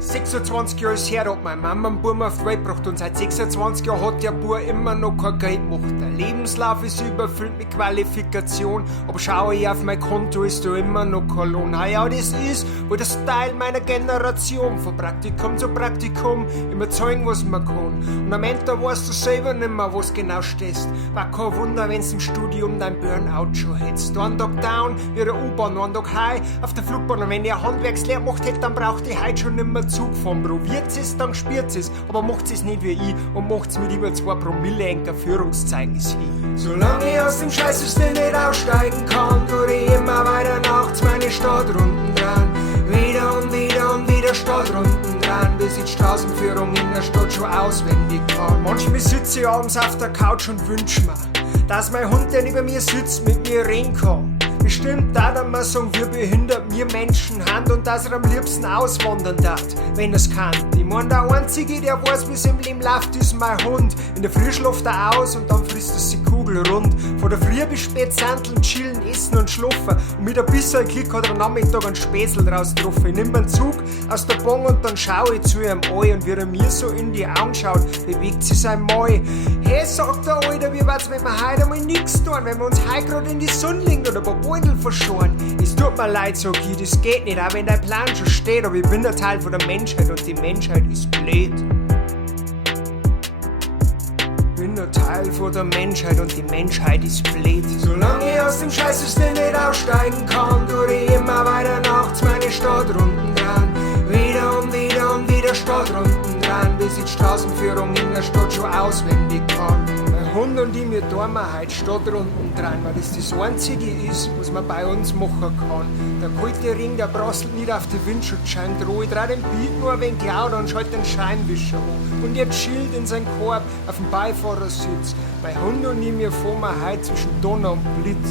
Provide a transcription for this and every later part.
26 Jahre ist her, da hat meine Mama einen Buben auf die Welt gebracht und seit 26 Jahren hat der Bub immer noch kein Geld gemacht. Der Lebenslauf ist überfüllt mit Qualifikation, aber schaue ich auf mein Konto, ist da immer noch kein Lohn. Ah ja, das ist wohl der Style meiner Generation, von Praktikum zu Praktikum, immer zeigen, was man kann. Und am Ende weißt du selber nicht mehr, was genau stehst. War kein Wunder, wenn's im Studium dein Burnout schon hättest. Einen Tag down, wie der U-Bahn, einen Tag high auf der Flugbahn. Und wenn ihr Handwerkslehre gemacht hättet, dann braucht ihr heute schon nicht mehr Zug fahren. Probiert es, dann spürt es, aber macht es nicht wie ich und macht es mit über 2 Promille enker Führungszeugnis hin. Solange ich aus dem Scheißsystem nicht aussteigen kann, tue ich immer weiter nachts meine Stadtrunden dran. Wieder und wieder und wieder Stadtrunden dran, bis ich die Straßenführung in der Stadt schon auswendig kann. Manchmal sitze ich abends auf der Couch und wünsch mir, dass mein Hund, der neben mir sitzt, mit mir reden kann. Bestimmt da dann mal sagen, wie behindert wir Menschen haben und dass er am liebsten auswandern darf, wenn er's kann. Ich mein, der Einzige, der weiß, wie's im Leben läuft, ist mein Hund. In der Früh schläft er aus und dann frisst er sich kugelrund. Von der Früh bis spät sandeln, chillen, essen und schlafen. Und mit ein bisschen Klick hat er am Nachmittag einen Späßel draus getroffen. Ich nimm einen Zug aus der Bahn und dann schau ich zu ihm an. Und wie er mir so in die Augen schaut, bewegt sich sein Maul. Hey, sagt der Alter, wie war's, wenn wir heute einmal nix tun? Wenn wir uns heute grad in die Sonne legen oder ein paar Beutel verschoren. Es tut mir leid, sag ich, das geht nicht, auch wenn dein Plan schon steht. Aber ich bin ein Teil von der Menschheit und die Menschheit ist blöd. Ich bin ein Teil von der Menschheit und die Menschheit ist blöd. Solange ich aus dem Scheißsystem nicht aussteigen kann, tue ich immer weiter nachts meine Stadtrunden dran. Wieder und wieder und wieder Stadtrunden dran, bis ich die Straßenführung in der Stadt schon auswendig kann. Mein Hund und ich, wir tun heute Stadtrunden dran, weil das Einzige ist, was man bei uns machen kann. Der kalte Ring, der prasselt nicht auf die Windschutzscheiben drauf. Ich trau den Beat nur ein wenig lauter und schalte den Scheinwischer an. Und er chillt in seinem Korb auf dem Beifahrersitz. Mein Hund und ich, wir fahren heute zwischen Donner und Blitz.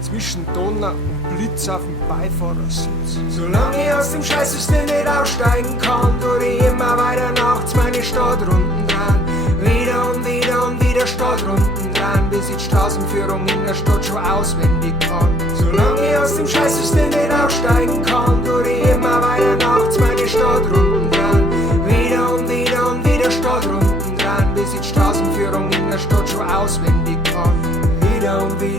Zwischen Donner und Blitz auf dem Beifahrersitz. Solange ich aus dem Scheißsystem nicht aussteigen kann, tue ich immer weiter nachts meine Stadtrunden dran. Wieder und wieder und wieder Stadtrunden dran, bis ich die Straßenführung in der Stadt schon auswendig kann. Solange ich aus dem Scheißsystem nicht aussteigen kann, tue ich immer weiter nachts meine Stadtrunden dran. Wieder und wieder und wieder Stadtrunden dran, bis ich die Straßenführung in der Stadt schon auswendig kann. Wieder und wieder